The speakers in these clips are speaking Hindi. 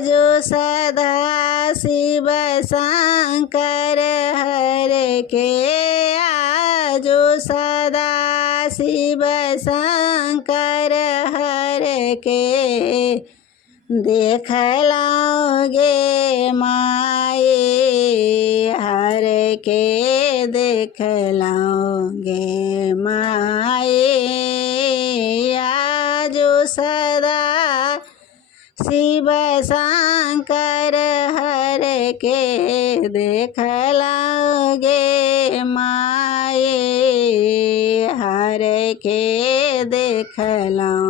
आजो सदा शिव शंकर हर के आजो सदा शिव शंकर हर के देखलाओगे माए हर के देखलाओगे माए आजो सदा शिव शंकर हर के देखलाओगे माए हर के देखलाओगे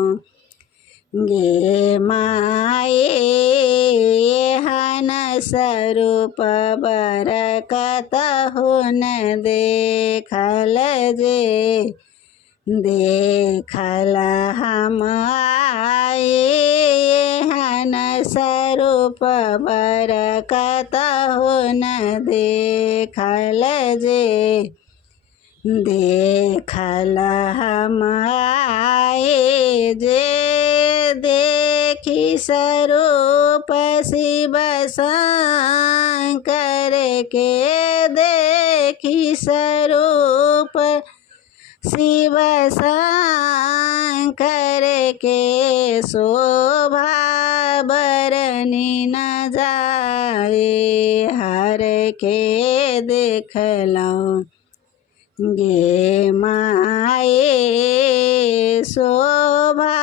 माए हन स्वरूप बरकत हुन देखल जे देखल हम आए हन स्वरूप बरकत हुन देखल जे देखल हम आए जे देखी स्वरूप शिव शंकर के देखी स्वरूप शिव शंकर के शोभा बरनी न जाए हर के देखलाओगे माए शोभा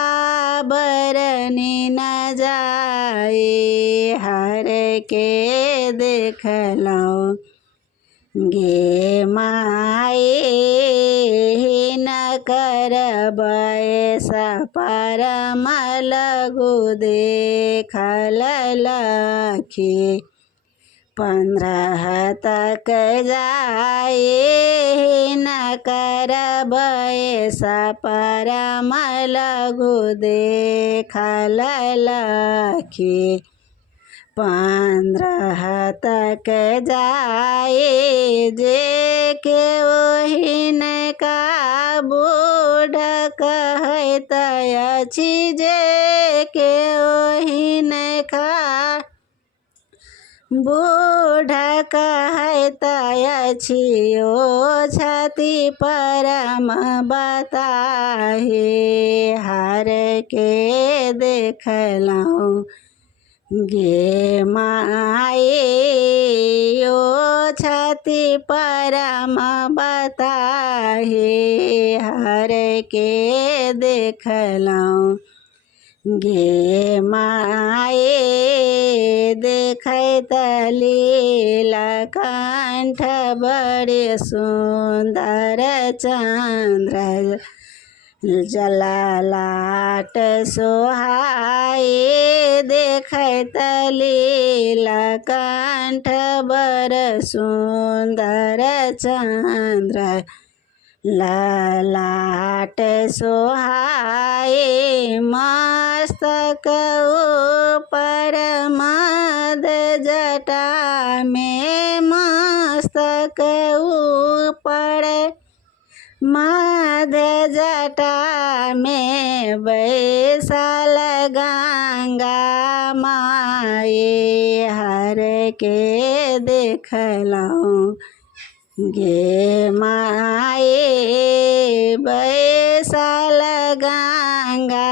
बरनी न जाए हर के देखलाओगे माए न करब ऐसा परम लघु देखल लखी 15 तक जाए न करब ऐसा परम लघु देखल लखी 15 तक जाए जे के ओहिन का बूढ़ कहत अछि जे के ओहिन का बूढ़ कहत अछि ओ छति परम बताहे हर के देखलाओगे माए ओ छति परम बताहे हर के देखलाओगे माए देखत लीलकंठ बड़े सुंदर चंद्र जललाट सोहाए देखत लीलकंठ बड़ सुंदर चंद्र ललाट सोहाए मस्तक ऊपर मद जटा में मस्तक ऊपर मद जटा में बैसल गंगा माए हर के देखलाओगे माए बैसल गंगा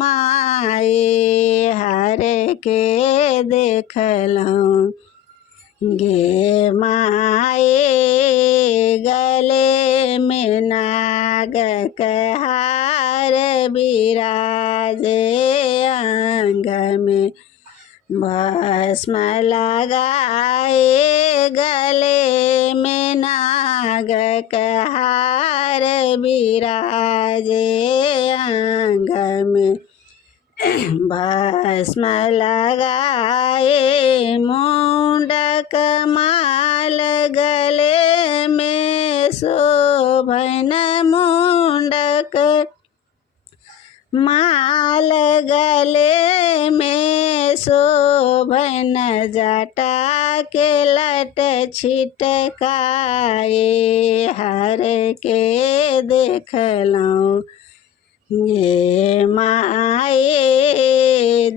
माए हर के देखलाओगे माए गले में नाग कहार बिराजे अंग में भस्म लगाए गले में नाग कहार बिराजे अंग में भस्म लगाए मुंडक माल गले में शोभन मुंडक माल गले में शोभन जटा के लट छिटकाए हर के देखलाओगे गे माए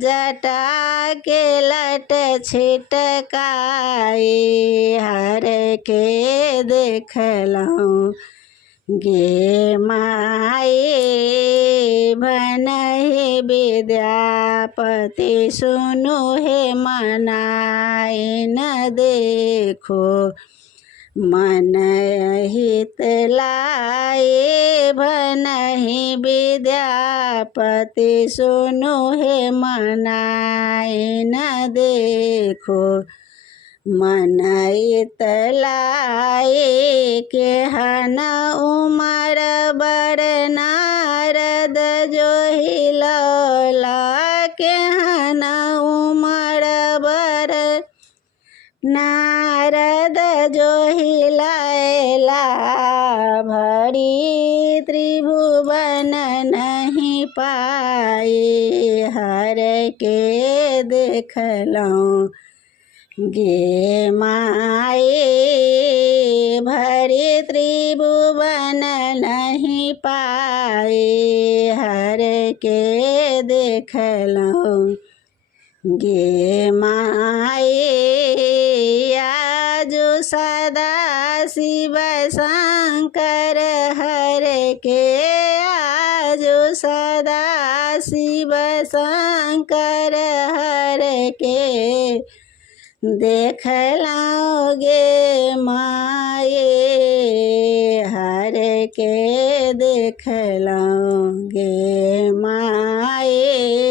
जटा के लट छिटकाए हर के देखलहुँ गे माए भनहि विद्यापति सुनु हे मनाए न देखो मन हित लाए भनहि विद्यापति सुनु हे मनाए न देखो मन हित लाए के हन उमर बर नारद जोहिलौला के हन उमर बर नारद जोहिलैला भरी त्रिभुवन नहीं पाए हर के देखलहुँ गे माए भरी त्रिभुवन नहीं पाए हर के देखलहुँ गे माए आजु सदा शिव शंकर हर के आजु सदा शिव शंकर हर के देखलहुँ गे माए हर के देखलहुँ गे माए।